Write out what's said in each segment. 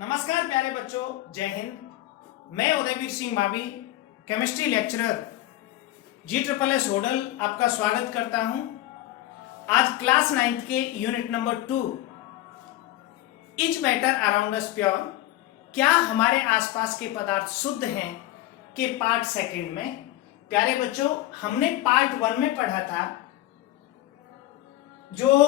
नमस्कार प्यारे बच्चों, जय हिंद। मैं Udayveer Singh Mavi, chemistry lecturer GSSS Hodal आपका स्वागत करता हूं। आज क्लास 9th के unit number 2 is matter around us pure, क्या हमारे आसपास के पदार्थ शुद्ध हैं, के पार्ट सेकंड में। प्यारे बच्चों, हमने पार्ट 1 में पढ़ा था जो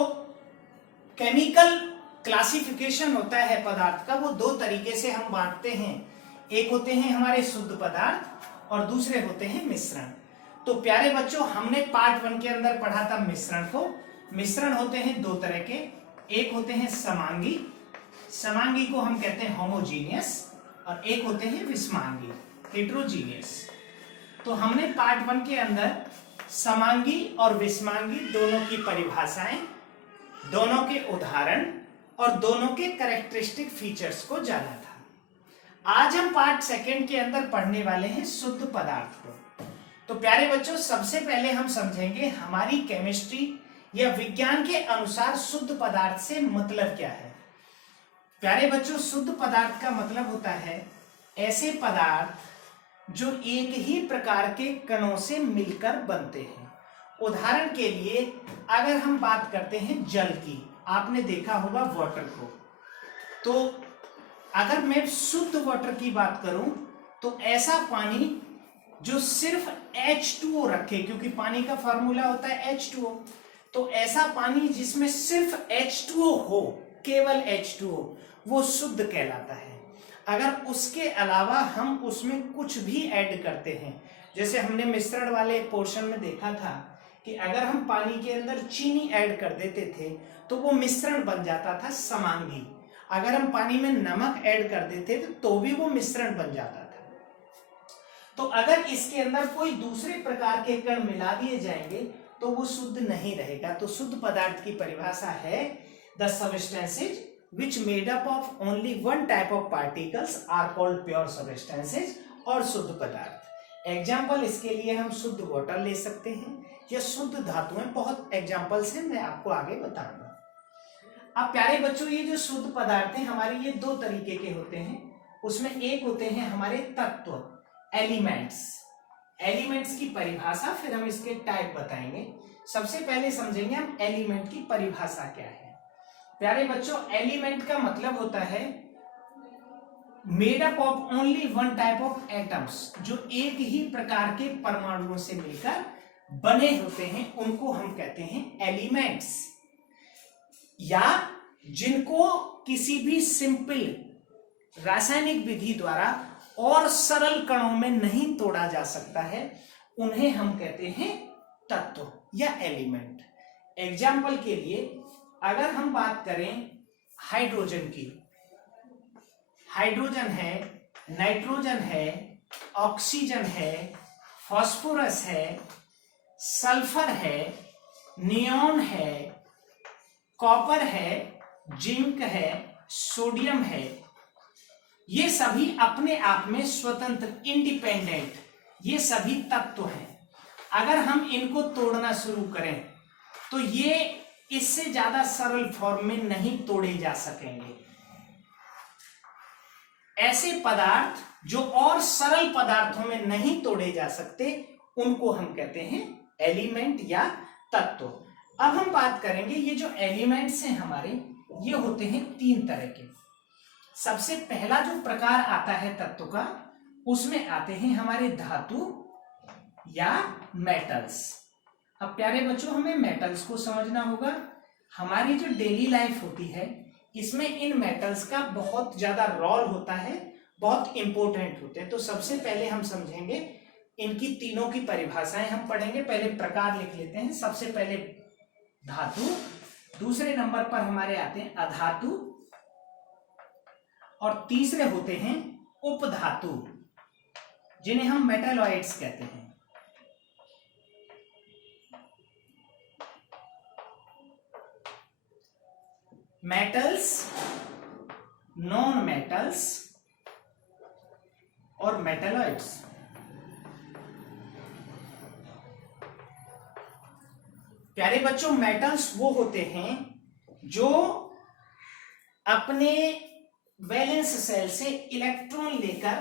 केमिकल क्लासिफिकेशन होता है पदार्थ का, वो दो तरीके से हम बांटते हैं। एक होते हैं हमारे शुद्ध पदार्थ और दूसरे होते हैं मिश्रण। तो प्यारे बच्चों, हमने पार्ट 1 के अंदर पढ़ा था मिश्रण को। मिश्रण होते हैं दो तरह के, एक होते हैं समांगी, समांगी को हम कहते हैं होमोजीनियस, और एक होते हैं विषमांगी, हेट्रोजीनियस। तो हमने पार्ट 1 के अंदर समांगी और विषमांगी दोनों की परिभाषाएं, दोनों के उदाहरण और दोनों के कैरेक्टरिस्टिक फीचर्स को जाना था। आज हम पार्ट 2 के अंदर पढ़ने वाले हैं शुद्ध पदार्थ को। तो प्यारे बच्चों, सबसे पहले हम समझेंगे हमारी केमिस्ट्री या विज्ञान के अनुसार शुद्ध पदार्थ से मतलब क्या है। प्यारे बच्चों, शुद्ध पदार्थ का मतलब होता है ऐसे पदार्थ जो एक ही प्रकार के कणों से मिलकर बनते हैं। उदाहरण के लिए अगर हम बात करते हैं जल की, आपने देखा होगा वाटर को, तो अगर मैं शुद्ध वाटर की बात करूं तो ऐसा पानी जो सिर्फ H2O रखे, क्योंकि पानी का फार्मूला होता है H2O, तो ऐसा पानी जिसमें सिर्फ H2O हो, केवल H2O, वो शुद्ध कहलाता है। अगर उसके अलावा हम उसमें कुछ भी ऐड करते हैं, जैसे हमने मिश्रण वाले पोर्शन में देखा था कि अगर हम पानी के अंदर चीनी ऐड कर देते थे तो वो मिश्रण बन जाता था समांगी। अगर हम पानी में नमक ऐड कर देते थे तो भी वो मिश्रण बन जाता था। तो अगर इसके अंदर कोई दूसरे प्रकार के कण मिला दिए जाएंगे तो वो शुद्ध नहीं रहेगा। तो शुद्ध पदार्थ की परिभाषा है the substances which made up of only one type of particles are called pure substances, और शुद्ध पदार्थ। एग्जाम्पल इसके लिए हम शुद्ध वाटर ले सकते हैं या शुद्ध धातुएं, बहुत एग्जाम्पल्स हैं, मैं आपको आगे बताऊंगा। अब प्यारे बच्चों, ये जो शुद्ध पदार्थ हैं हमारे, ये दो तरीके के होते हैं। उसमें एक होते हैं हमारे तत्व, एलिमेंट्स। एलिमेंट्स की परिभाषा, फिर हम इसके टाइप बताएंगे। सबसे पहले समझेंगे हम एलिमेंट की परिभाषा क्या है। प्यारे बच्चों, एलिमेंट का मतलब होता है made up of only one type of atoms, जो एक ही प्रकार के परमाणुओं से मिलकर बने होते हैं, उनको हम कहते हैं एलिमेंट्स, या जिनको किसी भी सिंपल रासायनिक विधि द्वारा और सरल कणों में नहीं तोड़ा जा सकता है, उन्हें हम कहते हैं तत्व या एलिमेंट। एग्जाम्पल के लिए अगर हम बात करें हाइड्रोजन की, हाइड्रोजन है, नाइट्रोजन है, ऑक्सीजन है, फास्फोरस है, सल्फर है, नियॉन है, कॉपर है, जिंक है, सोडियम है। ये सभी अपने आप में स्वतंत्र, इंडिपेंडेंट, ये सभी तत्व हैं। अगर हम इनको तोड़ना शुरू करें तो ये इससे ज्यादा सरल फॉर्म में नहीं तोड़े जा सकेंगे। ऐसे पदार्थ जो और सरल पदार्थों में नहीं तोड़े जा सकते, उनको हम कहते हैं एलिमेंट या तत्व। अब हम बात करेंगे, ये जो एलिमेंट्स हैं हमारे, ये होते हैं तीन तरह के। सबसे पहला जो प्रकार आता है तत्व का, उसमें आते हैं हमारे धातु या मेटल्स। अब प्यारे बच्चों, हमें मेटल्स को समझना होगा। हमारी जो डेली लाइफ होती है, इसमें इन मेटल्स का बहुत ज्यादा रोल होता है, बहुत इंपॉर्टेंट होते हैं। तो सबसे पहले हम समझेंगे इनकी तीनों की परिभाषाएं हम पढ़ेंगे। पहले प्रकार लिख लेते हैं। सबसे पहले धातु, दूसरे नंबर पर हमारे आते हैं अधातु, और तीसरे होते हैं उपधातु, जिन्हें हम मेटालॉइड्स कहते हैं। मेटल्स, नॉन मेटल्स और मेटालॉइड्स। प्यारे बच्चों, मेटल्स वो होते हैं जो अपने वैलेंस सेल से इलेक्ट्रॉन लेकर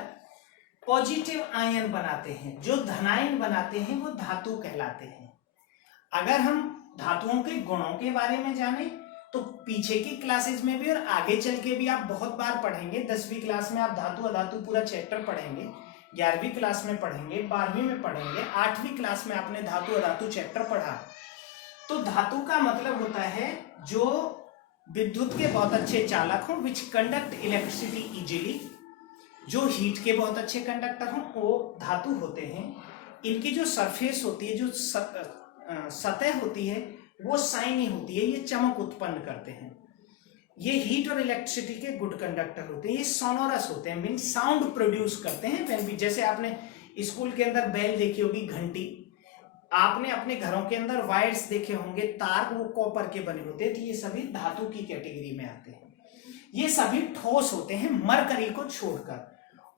पॉजिटिव आयन बनाते हैं। जो धनायन बनाते हैं वो धातु कहलाते हैं। अगर हम धातुओं के गुणों के बारे में जाने तो पीछे की क्लासेस में भी और आगे चल के भी आप बहुत बार पढ़ेंगे। 10वीं क्लास में आप धातु अधातु पूरा चैप्टर पढ़ेंगे, 11वीं क्लास में पढ़ेंगे, 12वीं में पढ़ेंगे, 8वीं क्लास में आपने धातु अधातु चैप्टर पढ़ा। तो धातु का मतलब होता है जो विद्युत के बहुत अच्छे चालक हों, विच कंडक्ट इलेक्ट्रिसिटी इजीली, जो हीट के बहुत अच्छे कंडक्टर हों, वो धातु होते हैं। इनकी जो सरफेस होती है, जो सतह होती है, वो शाइनी होती है, ये चमक उत्पन्न करते हैं। ये हीट और इलेक्ट्रिसिटी के गुड कंडक्टर होते हैं। ये सोनोरस होते हैं, मीन साउंड प्रोड्यूस करते हैं व्हेन भी, जैसे आपने स्कूल के अंदर बेल देखी होगी, घंटी, आपने अपने घरों के अंदर वायर्स देखे होंगे, तार, वो कॉपर के बने होते हैं। तो ये सभी धातु की कैटेगरी में आते हैं। ये सभी ठोस होते हैं मरकरी को छोड़कर।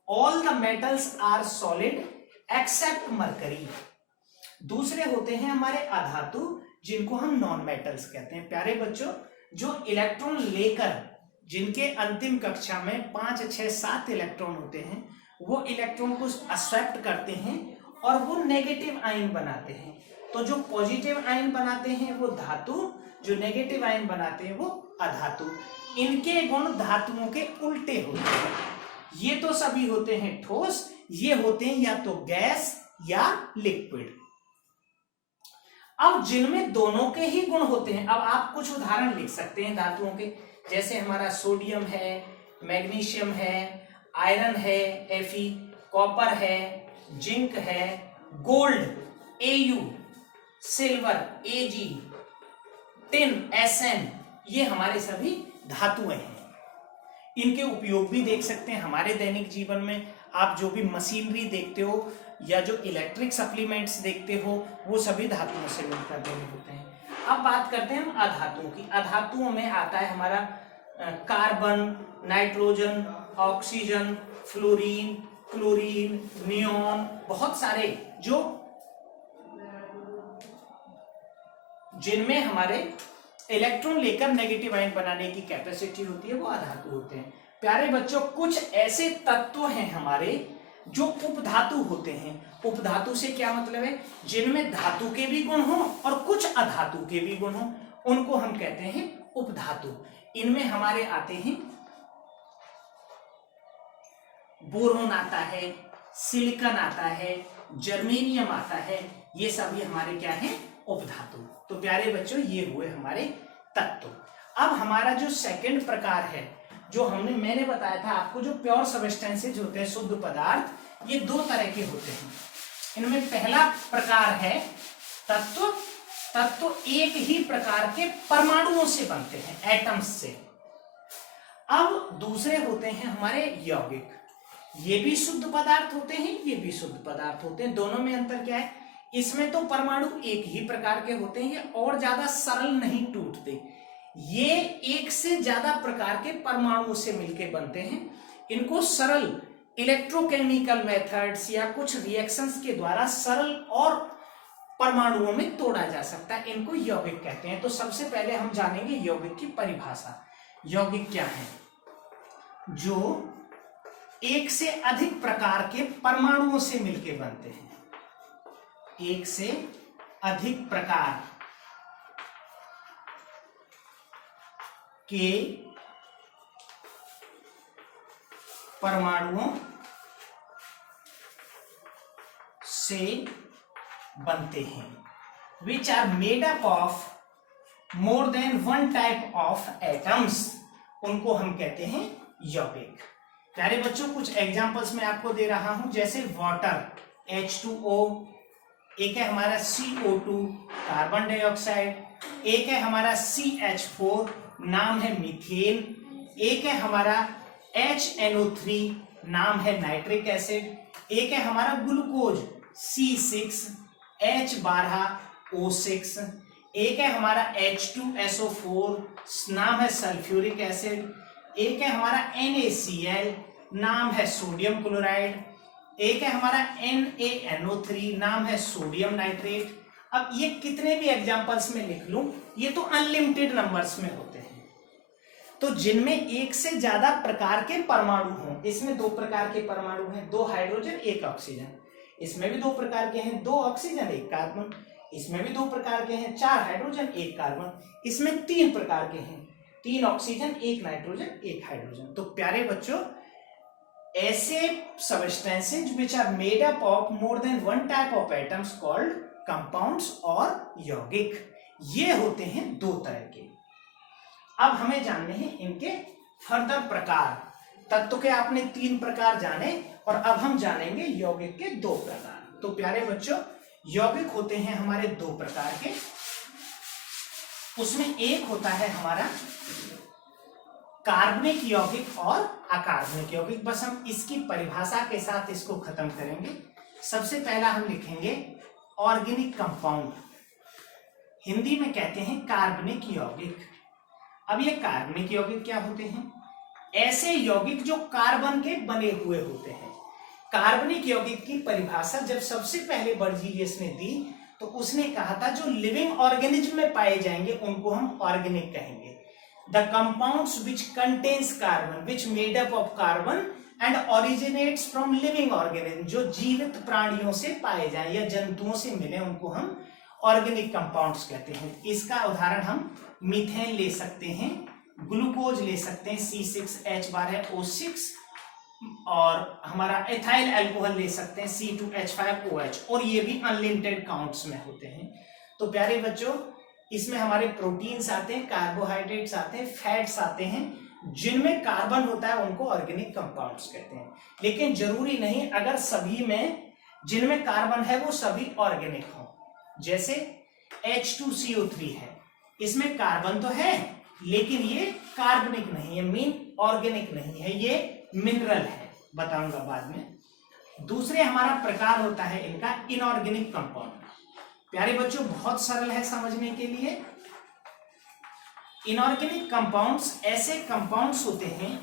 All the metals are solid except mercury. दूसरे होते हैं हमारे अधातु, जिनको हम नॉन मेटल्स कहते हैं। प्यारे बच्चों, जो इलेक्ट्रॉन लेकर, जिनके अंतिम कक्षा में 5, 6, 7 इलेक्ट्रॉन होते हैं, वो इलेक्ट्रॉन को एक्सेप्ट करते हैं और वो नेगेटिव आयन बनाते हैं। तो जो पॉजिटिव आयन बनाते हैं वो धातु, जो नेगेटिव आयन बनाते हैं वो अधातु। इनके गुण धातुओं के उल्टे होते हैं। ये तो सभी होते हैं ठोस, ये होते हैं या तो गैस या लिक्विड। अब जिनमें दोनों के ही गुण होते हैं, अब आप कुछ उदाहरण लिख सकते हैं धातुओं के, जैसे हमारा सोडियम है, मैग्नीशियम है, आयरन है Fe, कॉपर है, जिंक है, gold Au, silver Ag, tin Sn, ये हमारे सभी धातुएं हैं। इनके उपयोग भी देख सकते हैं हमारे दैनिक जीवन में। आप जो भी मशीनरी देखते हो या जो इलेक्ट्रिक सप्लीमेंट्स देखते हो, वो सभी धातुओं से मिलकर बने होते हैं। अब बात करते हैं हम अधातुओं की। अधातुओं में आता है हमारा carbon, nitrogen, oxygen, fluorine, chlorine, neon, बहुत सारे जो जिनमें हमारे इलेक्ट्रॉन लेकर नेगेटिव आयन बनाने की कैपेसिटी होती है, वो अधातु होते हैं। प्यारे बच्चों, कुछ ऐसे तत्व हैं हमारे जो उपधातु होते हैं। उपधातु से क्या मतलब है? जिनमें धातु के भी गुण हो और कुछ अधातु के भी गुण हो, उनको हम कहते हैं उपधातु। इनमें हमारे आते हैं बोरोन आता है, सिलिकॉन आता है, जर्मेनियम आता है, ये सभी हमारे क्या है? उपधातु। तो प्यारे बच्चों, ये हुए हमारे तत्व। अब हमारा जो सेकंड प्रकार है, जो मैंने बताया था आपको, जो प्योर सबस्टेंसेज होते हैं, शुद्ध पदार्थ, ये दो तरह के होते हैं। इनमें पहला प्रकार है तत्व। तत्व एक ही प्रकार के परमाणुओं से बनते हैं, एटम्स से। अब दूसरे होते हैं हमारे यौगिक। ये भी शुद्ध पदार्थ होते हैं, ये भी शुद्ध पदार्थ होते हैं। दोनों में अंतर क्या है? इसमें तो परमाणु एक ही प्रकार के होते हैं और ज्यादा सरल नहीं टूटते। ये एक से ज्यादा प्रकार के परमाणुओं से मिलकर बनते हैं। इनको सरल इलेक्ट्रोकेमिकल मेथड्स या कुछ रिएक्शंस के द्वारा सरल और परमाणुओं में तोड़ा जा सकता है। इनको यौगिक कहते हैं। तो सबसे पहले हम जानेंगे यौगिक की परिभाषा। यौगिक क्या है? जो एक से अधिक प्रकार के परमाणुओं से मिलकर बनते हैं। एक से अधिक प्रकार के परमाणुओं से बनते हैं, which are made up of more than one type of atoms, उनको हम कहते हैं यौगिक। प्यारे बच्चों, कुछ एग्जांपल्स मैं आपको दे रहा हूं, जैसे वाटर H2O, एक है हमारा CO2 कार्बन डाइऑक्साइड, एक है हमारा CH4 नाम है मीथेन, एक है हमारा HNO3 नाम है नाइट्रिक एसिड, एक है हमारा ग्लूकोज C6H12O6, एक है हमारा H2SO4 नाम है सल्फ्यूरिक एसिड, एक है हमारा NaCl नाम है सोडियम क्लोराइड, एक है हमारा NaNO3 नाम है सोडियम नाइट्रेट। अब ये कितने भी एग्जांपल्स में लिख लूं, ये तो अनलिमिटेड नंबर्स में होते हैं। तो जिनमें एक से ज्यादा प्रकार के परमाणु हों, इसमें 2 प्रकार के परमाणु हैं, 2 हाइड्रोजन 1 ऑक्सीजन, इसमें भी 2 प्रकार के हैं, 2 ऑक्सीजन 1 कार्बन, इसमें भी 2 प्रकार के हैं, 4 हाइड्रोजन 1 कार्बन, इसमें 3 प्रकार के हैं, 3 ऑक्सीजन 1 नाइट्रोजन 1 हाइड्रोजन। तो प्यारे बच्चों, ऐसे substances which are made up of more than 1 type of atoms called compounds और यौगिक, ये होते हैं 2 तरह के। अब हमें जानने हैं इनके फर्दर प्रकार। तत्व के आपने 3 प्रकार जाने और अब हम जानेंगे यौगिक के 2 प्रकार। तो प्यारे बच्चों, यौगिक होते हैं हमारे 2 प्रकार के। उसमें एक होता है हमारा कार्बनिक यौगिक और अकार्बनिक यौगिक। बस हम इसकी परिभाषा के साथ इसको खत्म करेंगे। सबसे पहला हम लिखेंगे ऑर्गेनिक कंपाउंड, हिंदी में कहते हैं कार्बनिक यौगिक। अब ये कार्बनिक यौगिक क्या होते हैं? ऐसे यौगिक जो कार्बन के बने हुए होते हैं। कार्बनिक यौगिक की परिभाषा जब सबसे पहले बर्जीलियस ने दी तो उसने कहा था जो लिविंग ऑर्गेनिज्म में पाए जाएंगे उनको हम ऑर्गेनिक कहेंगे। The compounds which contains carbon which made up of carbon and originates from living organism, जो जीवित प्राणियों से पाए जाए या जंतुओं से मिले उनको हम ऑर्गेनिक कंपाउंड्स कहते हैं। इसका उदाहरण हम मीथेन ले सकते हैं, ग्लूकोज ले सकते हैं C6H12O6, और हमारा एथाइल अल्कोहल ले सकते हैं C2H5OH, और ये भी अनलिमिटेड काउंट्स में होते हैं। तो प्यारे बच्चों, इसमें हमारे प्रोटीन्स आते हैं, कार्बोहाइड्रेट्स आते हैं, फैट्स आते हैं, जिनमें कार्बन होता है उनको ऑर्गेनिक कंपाउंड्स कहते हैं। लेकिन जरूरी नहीं अगर सभी में जिनमें कार्बन है वो सभी ऑर्गेनिक हो। जैसे H2CO3 है, इसमें कार्बन तो है लेकिन ये कार्बनिक नहीं है, मीन ऑर्गेनिक नहीं है, ये मिनरल है, बताऊंगा बाद में। दूसरे हमारा प्रकार होता है इनका इनऑर्गेनिक कंपाउंड। प्यारे बच्चों, बहुत सरल है समझने के लिए। इनऑर्गेनिक कंपाउंड्स ऐसे कंपाउंड्स होते हैं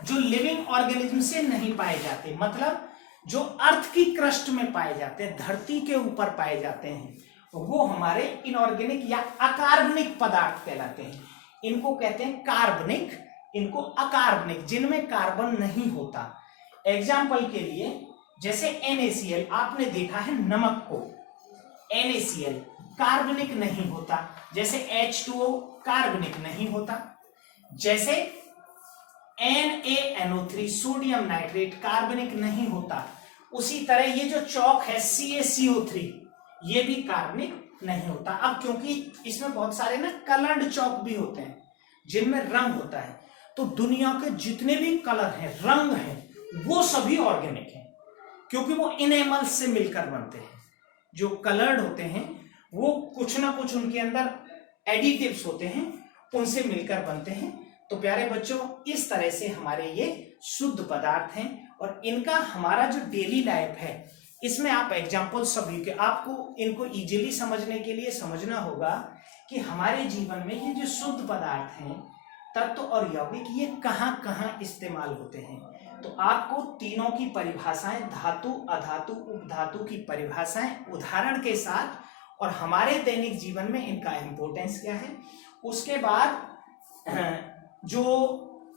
जो लिविंग ऑर्गेनिज्म से नहीं पाए जाते, मतलब जो अर्थ की क्रस्ट में पाए जाते हैं, धरती के ऊपर पाए जाते हैं, वो हमारे इनऑर्गेनिक या अकार्बनिक पदार्थ कहलाते हैं। इनको कहते हैं कार्बनिक, इनको अकार्बनिक, जिनमें कार्बन नहीं होता। एग्जाम्पल के लिए जैसे NaCl, आपने देखा है नमक को, NaCl कार्बनिक नहीं होता। जैसे H2O कार्बनिक नहीं होता। जैसे NaNO3 सोडियम नाइट्रेट कार्बनिक नहीं होता। उसी तरह ये जो चौक है CaCO3, ये भी कार्बनिक नहीं होता। अब क्योंकि इसमें बहुत सारे ना कलर्ड चौक भी होते हैं जिनमें रंग होता है, तो दुनिया के जितने भी कलर हैं, रंग हैं, वो सभी ऑर्गेनिक हैं, क्योंकि वो इनेमल्स से मिलकर बनते हैं। जो कलर्ड होते हैं वो कुछ ना कुछ उनके अंदर एडिटिव्स होते हैं, उनसे मिलकर बनते हैं। तो प्यारे बच्चों, इस तरह से हमारे ये शुद्ध पदार्थ हैं, और इनका हमारा जो डेली लाइफ है इसमें आप एग्जाम्पल सभी के, आपको इनको इजीली समझने के लिए समझना होगा कि हमारे जीवन में ये जो शुद्ध पदार्थ हैं, तत्व और यौगिक, ये कहाँ कहाँ इस्तेमाल होते हैं। तो आपको तीनों की परिभाषाएं, धातु, अधातु, उपधातु की परिभाषाएं उदाहरण के साथ, और हमारे दैनिक जीवन में इनका इंपॉर्टेंस क्या है। उसके बाद जो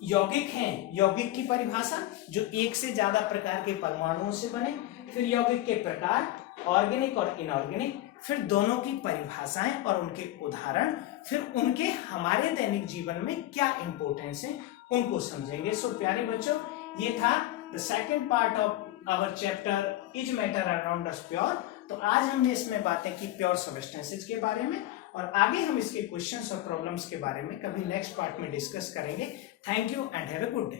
यौगिक हैं, यौगिक की परिभाषा, जो एक से ज्यादा प्रकार के परमाणुओं से बने, फिर यौगिक के प्रकार, ऑर्गेनिक और इनऑर्गेनिक, फिर दोनों की परिभाषाएं और उनके उदाहरण, फिर उनके हमारे दैनिक जीवन में क्या इंपॉर्टेंस है, उनको समझेंगे। सो प्यारे बच्चों, ये था the second part of our chapter is matter around us pure. तो आज हमने इसमें बातें की प्योर सबस्टेंसेस के बारे में, और आगे हम इसके क्वेश्चंस और प्रॉब्लम्स के बारे में कभी नेक्स्ट पार्ट में डिस्कस करेंगे। Thank you and have a good day.